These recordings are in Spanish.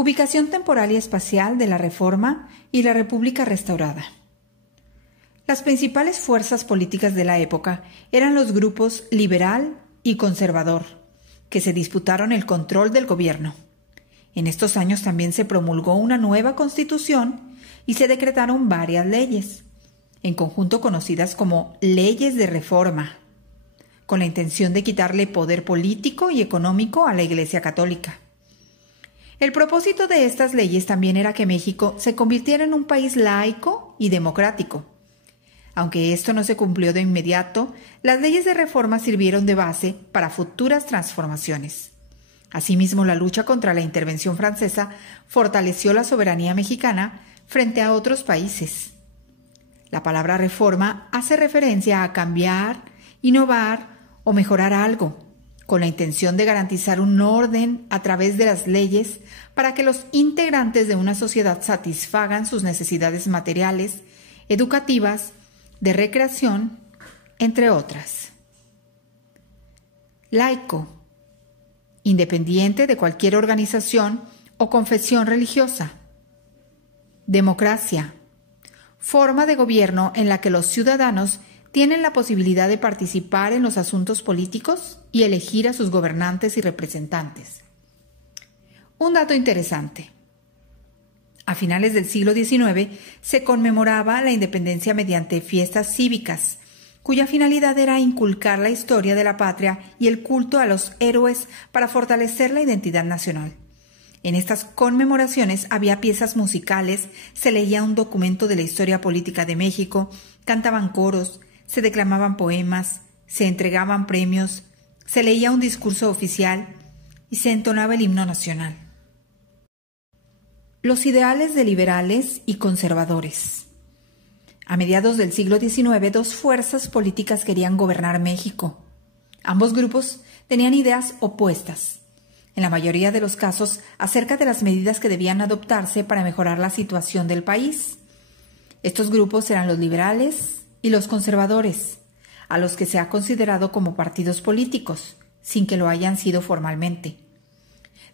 Ubicación temporal y espacial de la Reforma y la República restaurada. Las principales fuerzas políticas de la época eran los grupos liberal y conservador, que se disputaron el control del gobierno. En estos años también se promulgó una nueva constitución y se decretaron varias leyes, en conjunto conocidas como leyes de reforma, con la intención de quitarle poder político y económico a la Iglesia Católica. El propósito de estas leyes también era que México se convirtiera en un país laico y democrático. Aunque esto no se cumplió de inmediato, las leyes de reforma sirvieron de base para futuras transformaciones. Asimismo, la lucha contra la intervención francesa fortaleció la soberanía mexicana frente a otros países. La palabra reforma hace referencia a cambiar, innovar o mejorar algo, con la intención de garantizar un orden a través de las leyes para que los integrantes de una sociedad satisfagan sus necesidades materiales, educativas, de recreación, entre otras. Laico, independiente de cualquier organización o confesión religiosa. Democracia, forma de gobierno en la que los ciudadanos tienen la posibilidad de participar en los asuntos políticos y elegir a sus gobernantes y representantes. Un dato interesante. A finales del siglo XIX se conmemoraba la independencia mediante fiestas cívicas, cuya finalidad era inculcar la historia de la patria y el culto a los héroes para fortalecer la identidad nacional. En estas conmemoraciones había piezas musicales, se leía un documento de la historia política de México, cantaban coros, se declamaban poemas, se entregaban premios, se leía un discurso oficial y se entonaba el himno nacional. Los ideales de liberales y conservadores. A mediados del siglo XIX, dos fuerzas políticas querían gobernar México. Ambos grupos tenían ideas opuestas, en la mayoría de los casos, acerca de las medidas que debían adoptarse para mejorar la situación del país. Estos grupos eran los liberales y los conservadores, a los que se ha considerado como partidos políticos, sin que lo hayan sido formalmente.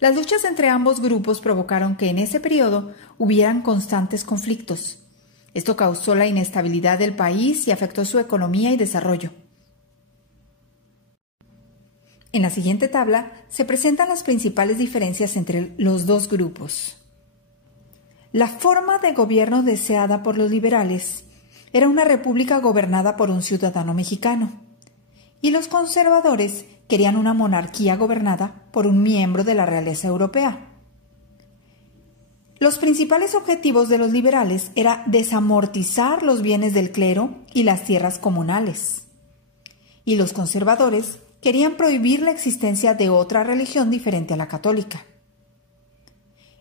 Las luchas entre ambos grupos provocaron que en ese periodo hubieran constantes conflictos. Esto causó la inestabilidad del país y afectó su economía y desarrollo. En la siguiente tabla se presentan las principales diferencias entre los dos grupos. La forma de gobierno deseada por los liberales era una república gobernada por un ciudadano mexicano, y los conservadores querían una monarquía gobernada por un miembro de la realeza europea. Los principales objetivos de los liberales era desamortizar los bienes del clero y las tierras comunales, y los conservadores querían prohibir la existencia de otra religión diferente a la católica.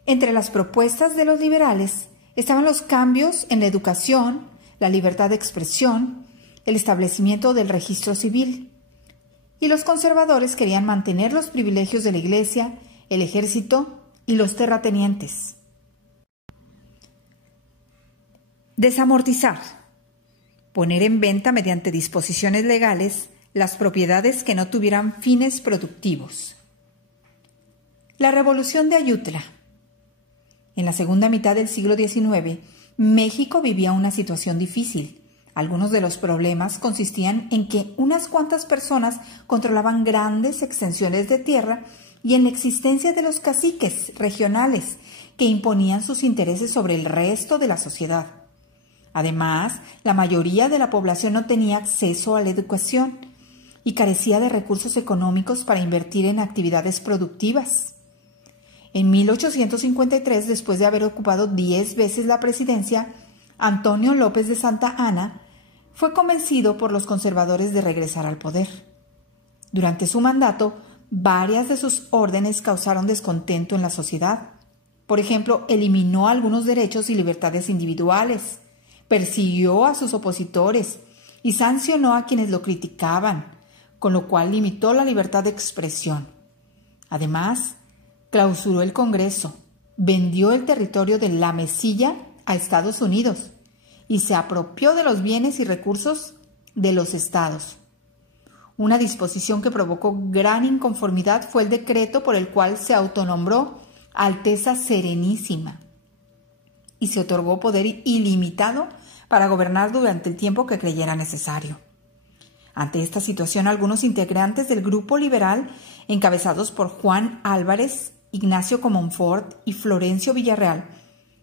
Entre las propuestas de los liberales estaban los cambios en la educación, la libertad de expresión, el establecimiento del registro civil. Y los conservadores querían mantener los privilegios de la Iglesia, el ejército y los terratenientes. Desamortizar. Poner en venta mediante disposiciones legales las propiedades que no tuvieran fines productivos. La Revolución de Ayutla. En la segunda mitad del siglo XIX, México vivía una situación difícil. Algunos de los problemas consistían en que unas cuantas personas controlaban grandes extensiones de tierra y en la existencia de los caciques regionales que imponían sus intereses sobre el resto de la sociedad. Además, la mayoría de la población no tenía acceso a la educación y carecía de recursos económicos para invertir en actividades productivas. En 1853, después de haber ocupado 10 veces la presidencia, Antonio López de Santa Anna fue convencido por los conservadores de regresar al poder. Durante su mandato, varias de sus órdenes causaron descontento en la sociedad. Por ejemplo, eliminó algunos derechos y libertades individuales, persiguió a sus opositores y sancionó a quienes lo criticaban, con lo cual limitó la libertad de expresión. Además, clausuró el Congreso, vendió el territorio de La Mesilla a Estados Unidos y se apropió de los bienes y recursos de los estados. Una disposición que provocó gran inconformidad fue el decreto por el cual se autonombró Alteza Serenísima, y se otorgó poder ilimitado para gobernar durante el tiempo que creyera necesario. Ante esta situación, algunos integrantes del grupo liberal, encabezados por Juan Álvarez, Ignacio Comonfort y Florencio Villarreal,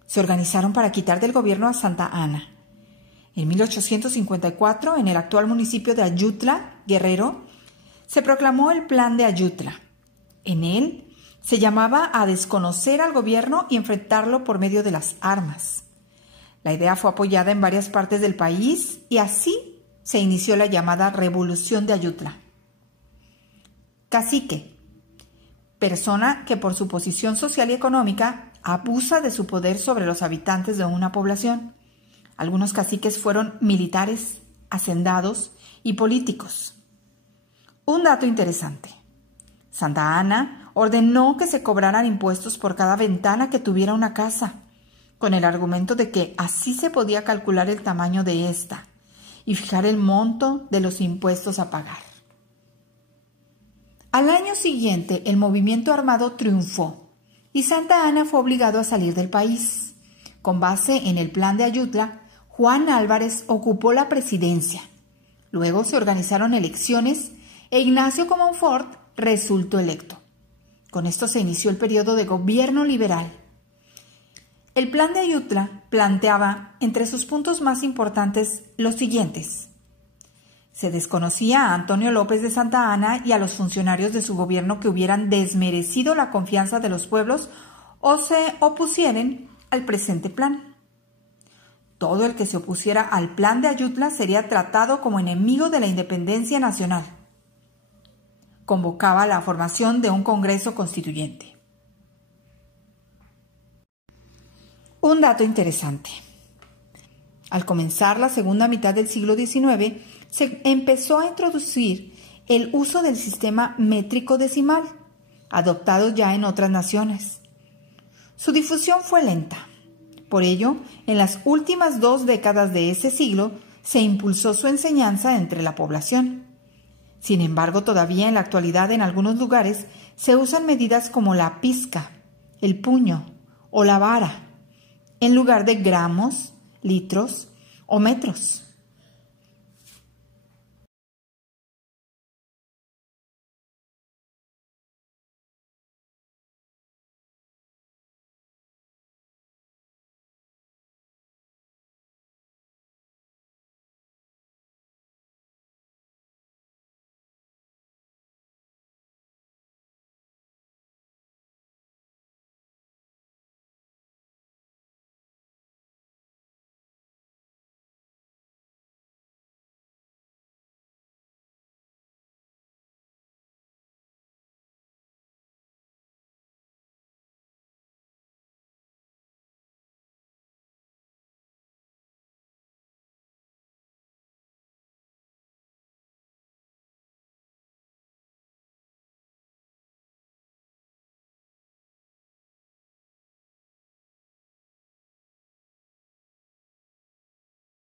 se organizaron para quitar del gobierno a Santa Anna. En 1854, en el actual municipio de Ayutla, Guerrero, se proclamó el Plan de Ayutla. En él se llamaba a desconocer al gobierno y enfrentarlo por medio de las armas. La idea fue apoyada en varias partes del país y así se inició la llamada Revolución de Ayutla. Cacique, persona que por su posición social y económica abusa de su poder sobre los habitantes de una población. Algunos caciques fueron militares, hacendados y políticos. Un dato interesante. Santa Anna ordenó que se cobraran impuestos por cada ventana que tuviera una casa, con el argumento de que así se podía calcular el tamaño de ésta y fijar el monto de los impuestos a pagar. Al año siguiente, el movimiento armado triunfó y Santa Anna fue obligado a salir del país. Con base en el Plan de Ayutla, Juan Álvarez ocupó la presidencia. Luego se organizaron elecciones e Ignacio Comonfort resultó electo. Con esto se inició el periodo de gobierno liberal. El Plan de Ayutla planteaba entre sus puntos más importantes los siguientes. Se desconocía a Antonio López de Santa Anna y a los funcionarios de su gobierno que hubieran desmerecido la confianza de los pueblos o se opusieren al presente plan. Todo el que se opusiera al Plan de Ayutla sería tratado como enemigo de la independencia nacional. Convocaba la formación de un Congreso Constituyente. Un dato interesante. Al comenzar la segunda mitad del siglo XIX, se empezó a introducir el uso del sistema métrico decimal, adoptado ya en otras naciones. Su difusión fue lenta. Por ello, en las últimas 2 décadas de ese siglo, se impulsó su enseñanza entre la población. Sin embargo, todavía en la actualidad en algunos lugares se usan medidas como la pizca, el puño o la vara, en lugar de gramos, litros o metros.